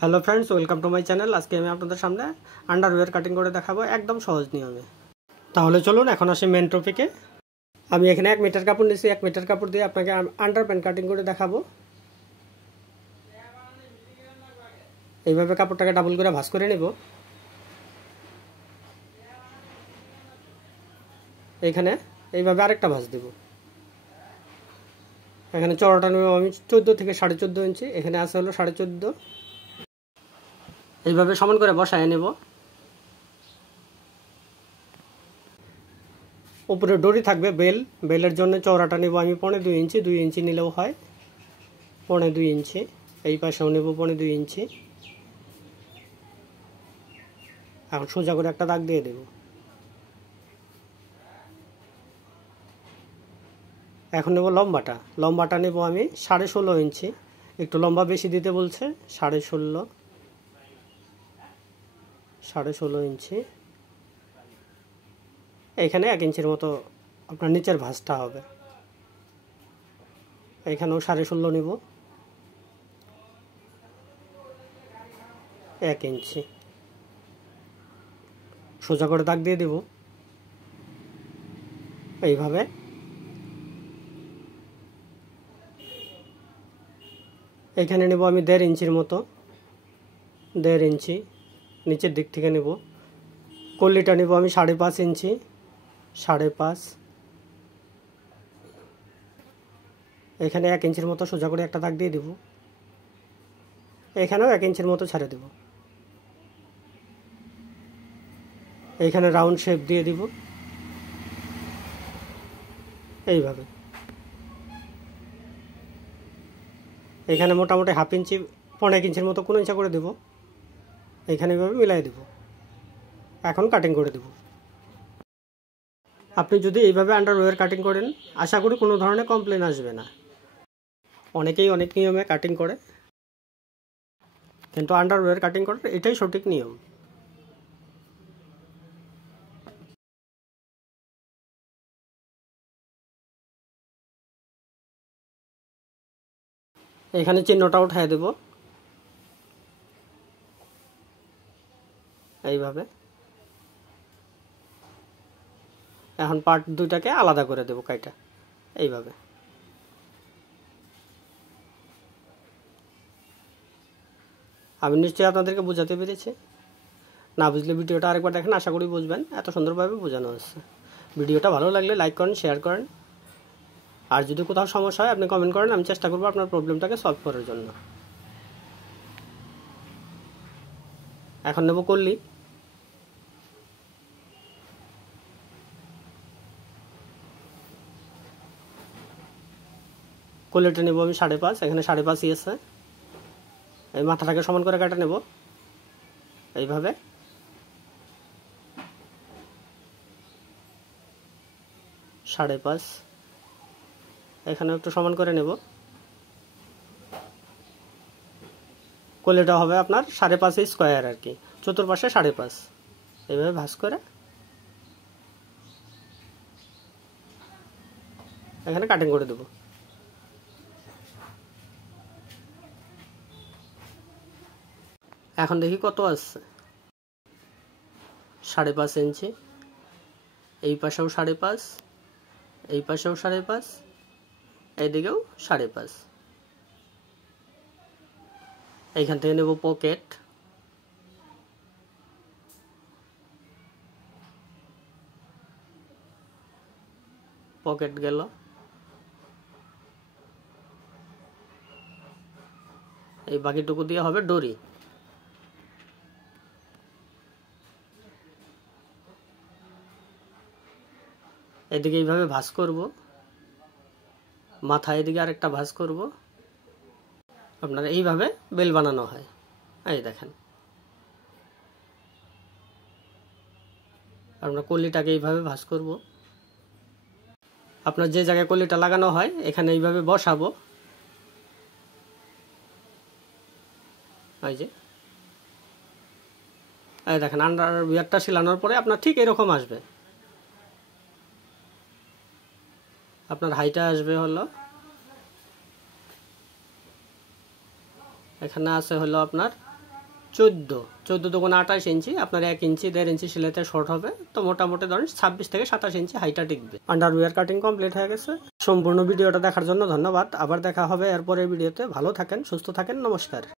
Hello friends, welcome to my channel. আজকে আমি আপনাদের সামনে আন্ডারওয়্যার কাটিং করে দেখাবো একদম সহজ নিয়মে। তাহলে চলুন এখন আসি মেন টপিকে। আমি এখানে 1 মিটার কাপড় নিয়েছি। 1 মিটার কাপড় দিয়ে আপনাকে আন্ডার প্যান্ট কাটিং করে দেখাবো। এইভাবে কাপড়টাকে ডাবল করে ভাঁজ করে নেব। এখানে এইভাবে আরেকটা ভাঁজ দেব। এখানে চড়াটা নেব আমি 14 থেকে 14.5 ইঞ্চি। এখানে আছে হলো 14.5। এইভাবে সমান করে বসায় নেব। উপরে ডরি থাকবে বেলের জন্য চওড়াটা নেব আমি 2.5 ইঞ্চি। 2 ইঞ্চি নিলেও হয়, 2.5 ইঞ্চি। এই পাশেও নেব 2.5 ইঞ্চি। এখন সোজা করে একটা দাগ দিয়ে দেব। এখন নেব লম্বাটা নেব আমি 16.5 ইঞ্চি। একটু লম্বা বেশি দিতে বলছে, 16.5 ইঞ্চি। এখানে 1 ইঞ্চির মতো আপনার নিচের ভাঁজটা হবে। এখানেও 16.5 নেব, 1 ইঞ্চি। সোজা করে দাগ দিয়ে দেব এইভাবে। এখানে নেব আমি 1.5 ইঞ্চির মতো, 1.5 ইঞ্চি নিচের দিক থেকে নেব। কল্লিটা নেব আমি 5.5 ইঞ্চি, 5.5। এখানে 1 ইঞ্চির মতো সোজা করে একটা দাগ দিয়ে দেব। এখানেও 1 ইঞ্চির মতো ছেড়ে দেব। এইখানে রাউন্ড শেপ দিয়ে দিব এইভাবে। এখানে মোটামুটি 1/2 ইঞ্চি, 1.5 ইঞ্চির মতো কোন ইঞ্চি করে দেব। এখানে এভাবে মিলাই দেব। এখন কাটিং করে দেব। আপনি যদি এইভাবে আন্ডারওয়্যার কাটিং করেন, আশা করি কোনো ধরনের কমপ্লেন আসবে না। অনেকেই অনেক নিয়মে কাটিং করে, কিন্তু আন্ডারওয়্যার কাটিং করার এটাই সঠিক নিয়ম। এখানে চিহ্নটা উঠায় দেব এইভাবে। এখন পার্ট দুইটাকে আলাদা করে দেব কাইটা এইভাবে। আমি নিশ্চয়ই আপনাদেরকে বোঝাতে পেরেছি। না বুঝলে ভিডিওটা আরেকবার দেখেন, আশা করি বুঝবেন। এত সুন্দরভাবে বোঝানো হচ্ছে। ভিডিওটা ভালো লাগলে লাইক করেন, শেয়ার করেন। আর যদি কোথাও সমস্যা হয় আপনি কমেন্ট করেন, আমি চেষ্টা করব আপনার প্রবলেমটাকে সলভ করার জন্য। এখন নেব কল্লি। কল্লিটা নেব আমি 5.5। এখানে 5.5 আছে। এই মাথাটাকে সমান করে কাটা নেব এইভাবে। সাড়ে পাঁচ এখানে একটু সমান করে নেব। কলিটা হবে আপনার 5.5 স্কোয়ার আর কি, চতুর্পাশে 5.5। এইভাবে ভাঁজ করে এখানে কাটিং করে দেব। এখন দেখি কত আসছে। 5.5 ইঞ্চি। এই পাশেও 5.5, এই পাশেও 5.5, এইদিকেও 5.5। এইখান থেকে নেব পকেট। পকেট গেল। এই বাকিটুকু দিয়ে হবে ডরি। এদিকে এইভাবে ভাঁজ করব, মাথা এদিকে আরেকটা ভাঁজ করব। আপনার এইভাবে বেল বানানো হয়। এই দেখেন, আমরা কলিটাকে এইভাবে ভাঁজ করব। আপনার যে জায়গায় কলিটা লাগানো হয় এখানে এইভাবে বসাবো। এই যে এই দেখেন, আন্ডারওয়্যারটা সেলানোর পরে আপনার ঠিক এরকম আসবে। আপনার হাইটা আসবে হলো, এখানে আছে হলো আপনার 14 দুগুণ 28 ইঞ্চি, আপনার 1 ইঞ্চি 1.5 ইঞ্চি সেলাইতে শর্ট হবে, তো মোটামুটি ধরেন 26 থেকে 27 ইঞ্চি হাইটটা টিকবে। আন্ডারওয়্যার কাটিং কমপ্লিট হয়ে গেছে। সম্পূর্ণ ভিডিওটা দেখার জন্য ধন্যবাদ। আবার দেখা হবে এরপরের ভিডিওতে। ভালো থাকেন, সুস্থ থাকেন, নমস্কার।